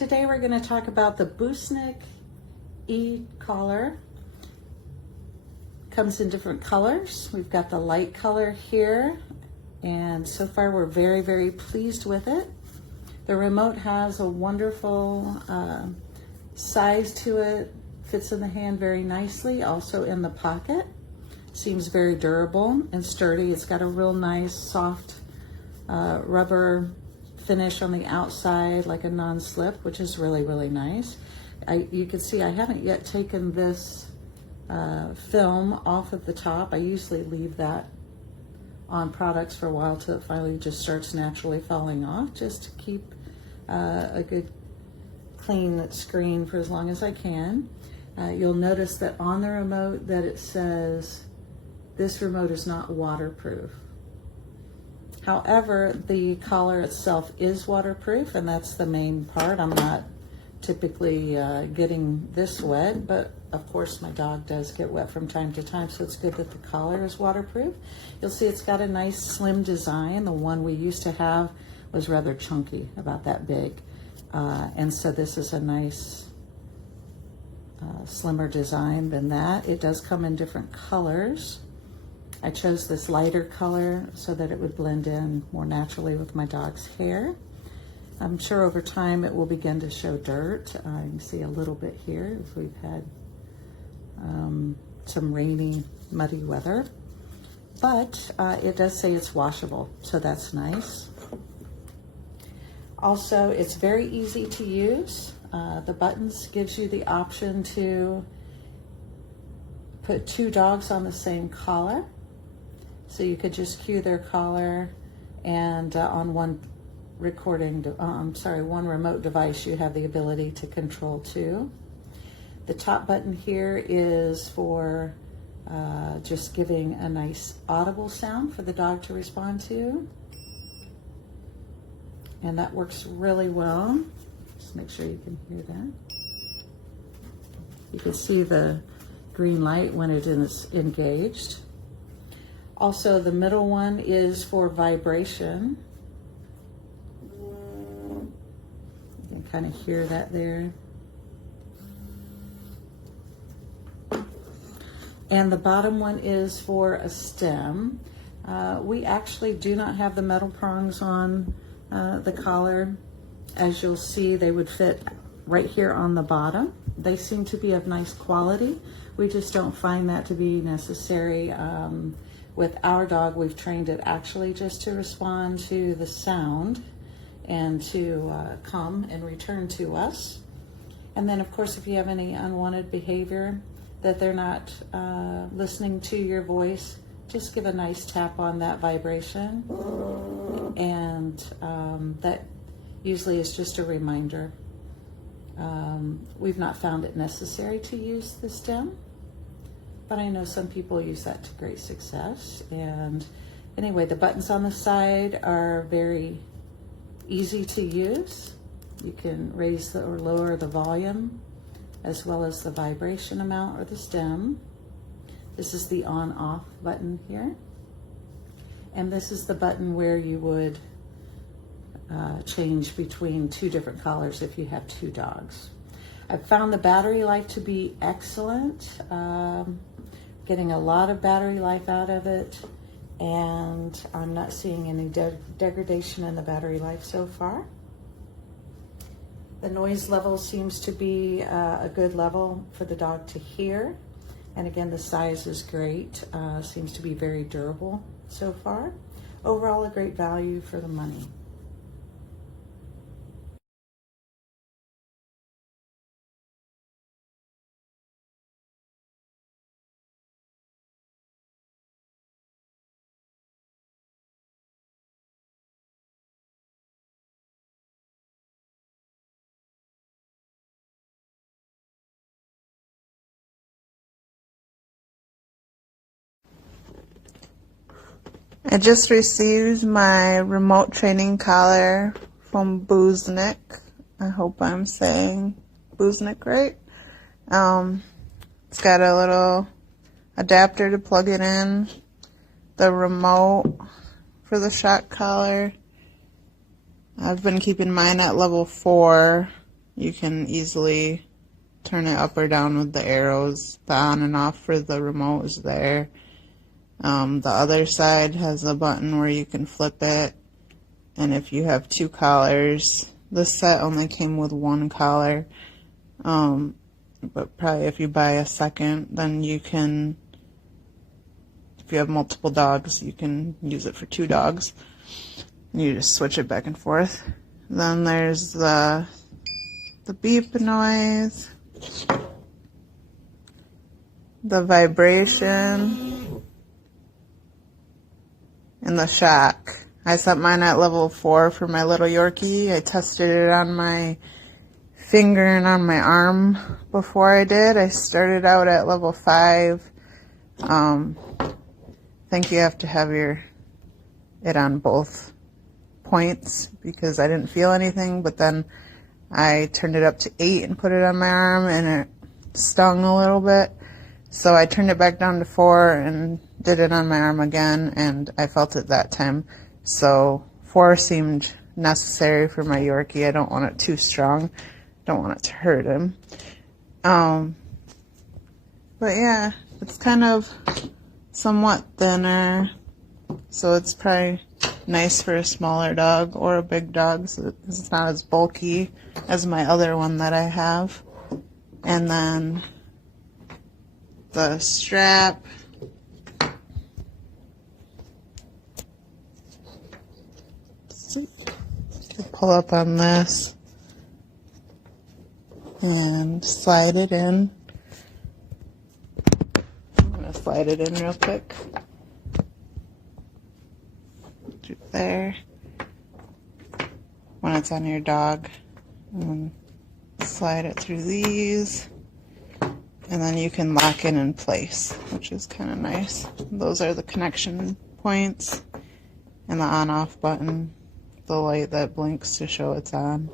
Today we're going to talk about the Bousnic e-collar. Comes in different colors. We've got the light color here, and so far we're very, very pleased with it. The remote has a wonderful size to it, fits in the hand very nicely, also in the pocket. Seems very durable and sturdy. It's got a real nice soft rubber finish on the outside, like a non-slip, which is really, really nice. You can see I haven't yet taken this film off of the top. I usually leave that on products for a while till it finally just starts naturally falling off, just to keep a good clean screen for as long as I can. You'll notice that on the remote that it says this remote is not waterproof. However, the collar itself is waterproof, and that's the main part. I'm not typically getting this wet, but of course my dog does get wet from time to time, so it's good that the collar is waterproof. You'll see it's got a nice slim design. The one we used to have was rather chunky, about that big. And so this is a nice slimmer design than that. It does come in different colors. I chose this lighter color so that it would blend in more naturally with my dog's hair. I'm sure over time it will begin to show dirt. You can see a little bit here if we've had some rainy, muddy weather. But it does say it's washable, so that's nice. Also, it's very easy to use. The buttons gives you the option to put two dogs on the same collar. So you could just cue their collar, and on one one remote device, you have the ability to control two. The top button here is for just giving a nice audible sound for the dog to respond to. And that works really well. Just make sure you can hear that. You can see the green light when it is engaged. Also, the middle one is for vibration. You can kind of hear that there. And the bottom one is for a stem. We actually do not have the metal prongs on the collar. As you'll see, they would fit right here on the bottom. They seem to be of nice quality. We just don't find that to be necessary. With our dog, we've trained it actually just to respond to the sound and to come and return to us. And then, of course, if you have any unwanted behavior that they're not listening to your voice, just give a nice tap on that vibration. And that usually is just a reminder. We've not found it necessary to use the stem, but I know some people use that to great success. And anyway, the buttons on the side are very easy to use. You can raise or lower the volume, as well as the vibration amount or the stem. This is the on-off button here. And this is the button where you would change between two different collars if you have two dogs. I've found the battery life to be excellent. Getting a lot of battery life out of it, and I'm not seeing any degradation in the battery life so far. The noise level seems to be a good level for the dog to hear. And again, the size is great. Seems to be very durable so far. Overall, a great value for the money. I just received my remote training collar from Bousnic. I hope I'm saying Bousnic right. It's got a little adapter to plug it in, the remote for the shock collar. I've been keeping mine at level 4, You can easily turn it up or down with the arrows. The on and off for the remote is there. The other side has a button where you can flip it. And if you have two collars, this set only came with one collar. But probably if you buy a second, then you can, if you have multiple dogs, you can use it for two dogs. You just switch it back and forth. Then there's the beep noise, the vibration, and the shock. I set mine at level 4 for my little Yorkie. I tested it on my finger and on my arm before I did. I started out at level 5. I think you have to have it on both points because I didn't feel anything, but then I turned it up to 8 and put it on my arm and it stung a little bit. So I turned it back down to 4 and did it on my arm again, and I felt it that time. So 4 seemed necessary for my Yorkie. I don't want it too strong. Don't want it to hurt him. But yeah, it's kind of somewhat thinner, so it's probably nice for a smaller dog or a big dog, so it's not as bulky as my other one that I have. And then the strap, you pull up on this and slide it in. I'm going to slide it in real quick. Through there. When it's on your dog. And slide it through these. And then you can lock it in place, which is kind of nice. Those are the connection points. And the on-off button. The light that blinks to show it's on.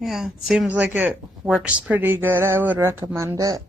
Yeah, it seems like it works pretty good. I would recommend it.